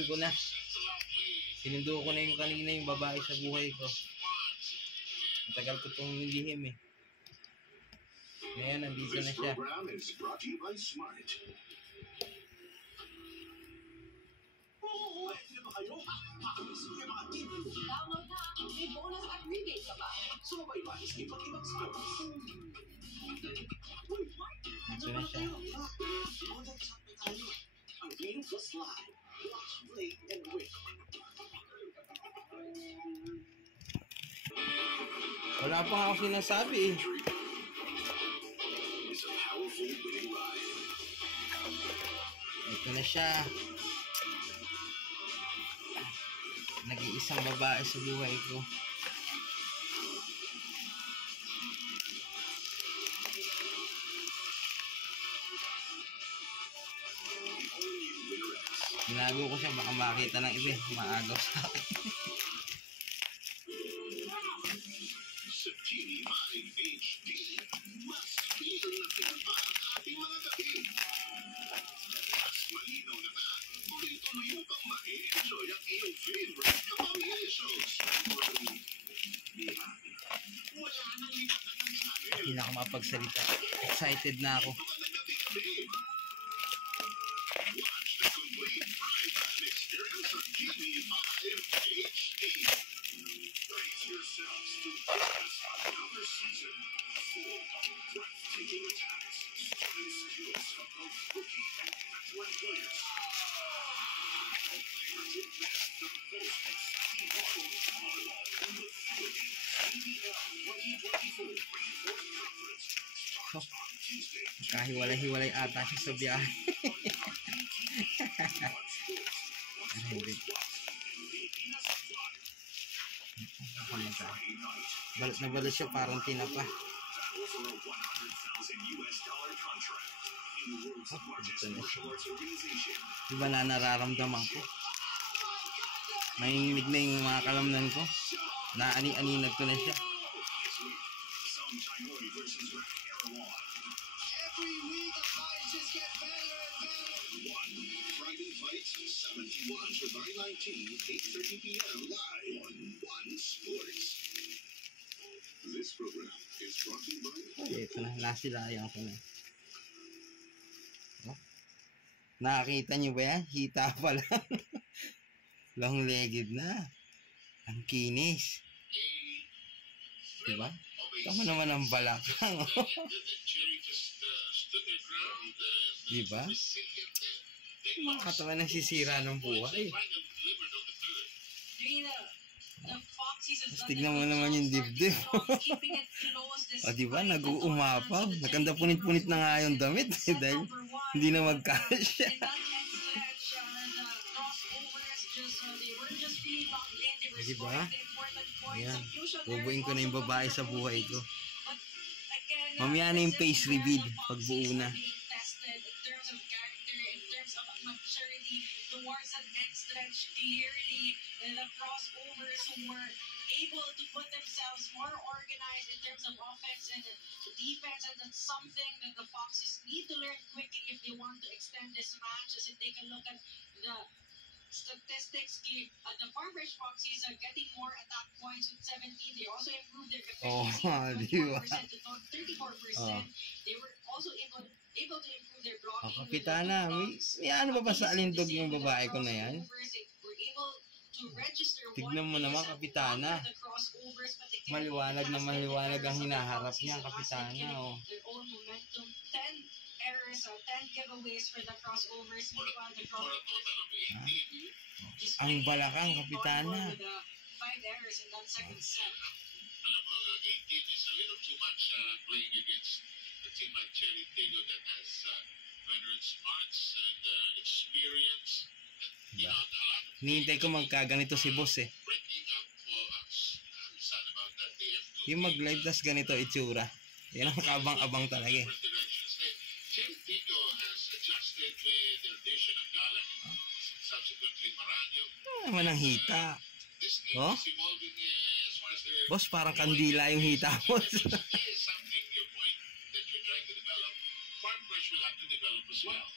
Tinagal ko na. Sinundo ko na yung kanina yung babae sa buhay ko. Matagal ko itong nilihim eh. Ngayon, nandito na siya. Download na. May bonus at rebate ka ba? Sumabay ba? Iba't ibang sports. Dito na siya. Ang game plus live. Watch, play, and win. Wala pa ako sinasabi eh. Ito na siya. Nag-iisang babae sa buhay ko. Tinago ko siya, baka makita ng iba, maagaw sa akin. Hindi na ako mapagsalita. Excited na ako. Oh, kahiwalay-hiwalay ata siya sa biyahe. Hindi. Balot na balot siya, parang tinapa. Oh, ito na siya. Diba na nararamdaman ko? Mahinig na yung mga kalamnan ko. Naani-aninag ko na siya. Every week the fights just get better and better. Friday Fights 71 July 19, 8:30 p.m. live on One Sports. This program is brought to you by... Ay, ito na. Nasilayan ko na. Oh. Nakakita nyo ba yan? Hita pa lang. Long-legged na. Ang kinis. Diba? Tama naman ang balakang. Diba? Mga katawan na sisira ng buhay. Mas tignan mo naman yung dibdib. O diba? Nag-uumapaw. Naganda punit-punit na nga yung damit. Dahil hindi na magkasya. Diba? Ayan. Bubuin ko na yung babae sa buhay ko. Mamaya na yung face reveal pag buo na. The ones that stretch clearly, and the crossovers who were able to put themselves more organized in terms of offense and defense, and that's something that the Foxes need to learn quickly if they want to extend this match. As you take a look at the statistics, the Farmers Foxes are getting more attack points with 17. They also improved their efficiency from 1% to 34%. They were also able to improve their blocking. Kapitana, may ano ba sa alindog yung babae ko na yan? Tignan mo naman, Kapitana. Maliwanag na maliwanag ang hinaharap niya, Kapitana. Oh. Their own momentum, 10 errors or 10 giveaways for the crossovers. Ang balakang, Kapitana. 5 errors in that second set. Alam mo, 18 is a little too much playing against a team like Cherry Tego that has veteran smarts and experience. And, you know, a lot of Hinihintay ko magkaganito si boss eh. breaking up. I'm sad about that. They have to Yung mag-live tas ganito itsura. Yan ang kabang-abang talaga eh. different directions. Cherry Tego has adjusted with the addition of Galang and subsequently Maranyo. Ano naman ang hita? This team Oh? is evolving as far as their Boss, parang kandila yung hita mo. is something your point that you're trying to develop. Farm Fresh will have to develop as well.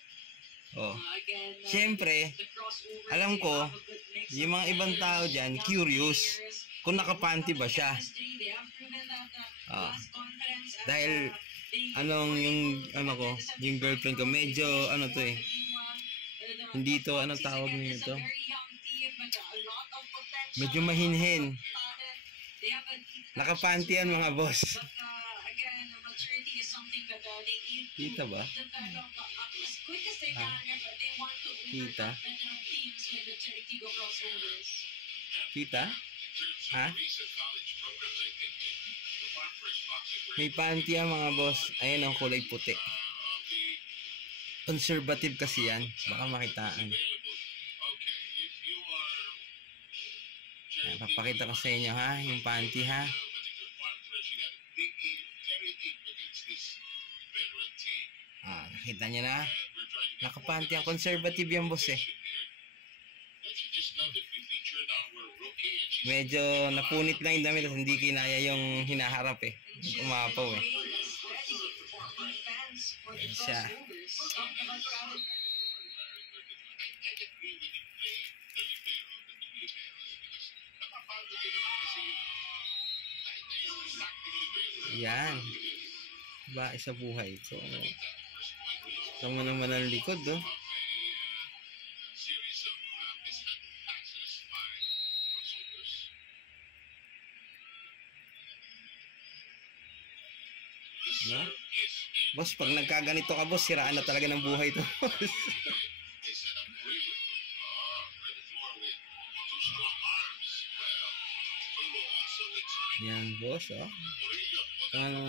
Oh. Again, Siyempre, the crossovers, alam they ko, have a good mix yung of mga ibang players, tao dyan, young curious players. kung nakapanty ba siya. They have proven that, Ah. last conference, Dahil, they anong were yung, able to ano ko, defend the yung girlfriend ko, medyo, ano to eh, semifinal. hindi to, anong Foxes, tawag again, niyo is a ito? very young team, but a lot of potential, Medyo a lot of mahinhin. talent. They have a deep Nakapanty yan mga boss. But again, maturity is something that they need to Kita ba? develop as quick as they can. But they want to Kita? overcome veteran teams with the Cherry Tigo crossovers. Kita? Ha? May panty yan mga boss. Ayan ang kulay puti. Conservative kasi yan. Baka makitaan. Ayan, papakita ko sa inyo ha. Yung panty ha. Ah, nakita nyo na. Nakapanty ang conservative yan boss eh. Medyo napunit lang yung damit at hindi kinaya yung hinaharap eh. Umapaw eh. Ayan siya. Yan. Diba, isa buhay. So, sama naman ang likod, oh. No? Boss, pag nagkaganito ka, boss, siraan na talaga ng buhay to. Yan, boss, oh. Ano,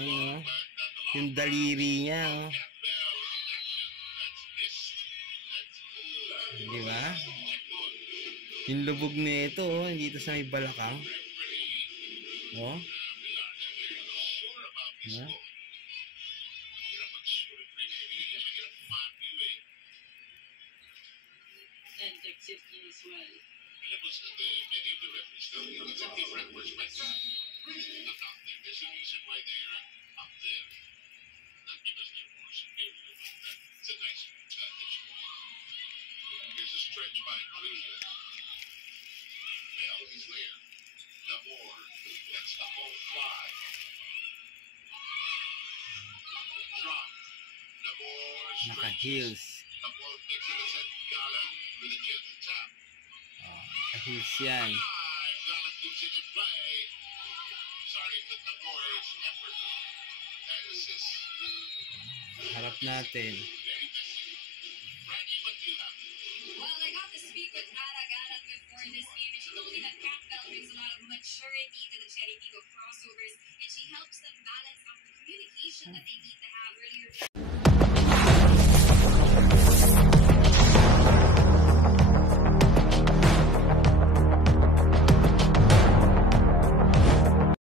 yung daliri niya, oh. Di ba? Yung lubog nito, oh, dito sa may balakang. Oh. Yeah. And accepting as well. Many of the referees, it's a different perspective. There's a reason why they're up there. Not because they're more superior, but it's a nice vantage point. Here's a stretch by Murillo. Bell is there. Namor lets the ball fly. Drop. Namor stretches. Naka-heels. Namor makes it a set. Galan with a gentle tap. Oh, naka-heels yan. Galan keeps it in play. Sorry, but Namor's effort and assist. Harap natin. Very messy. Frankie, what do you have? Well, I got to speak with Ara Galan before this game, and she told me that Campbell brings a lot of maturity to the Cherry Tigo crossovers, and she helps them balance out the communication that they need to have earlier.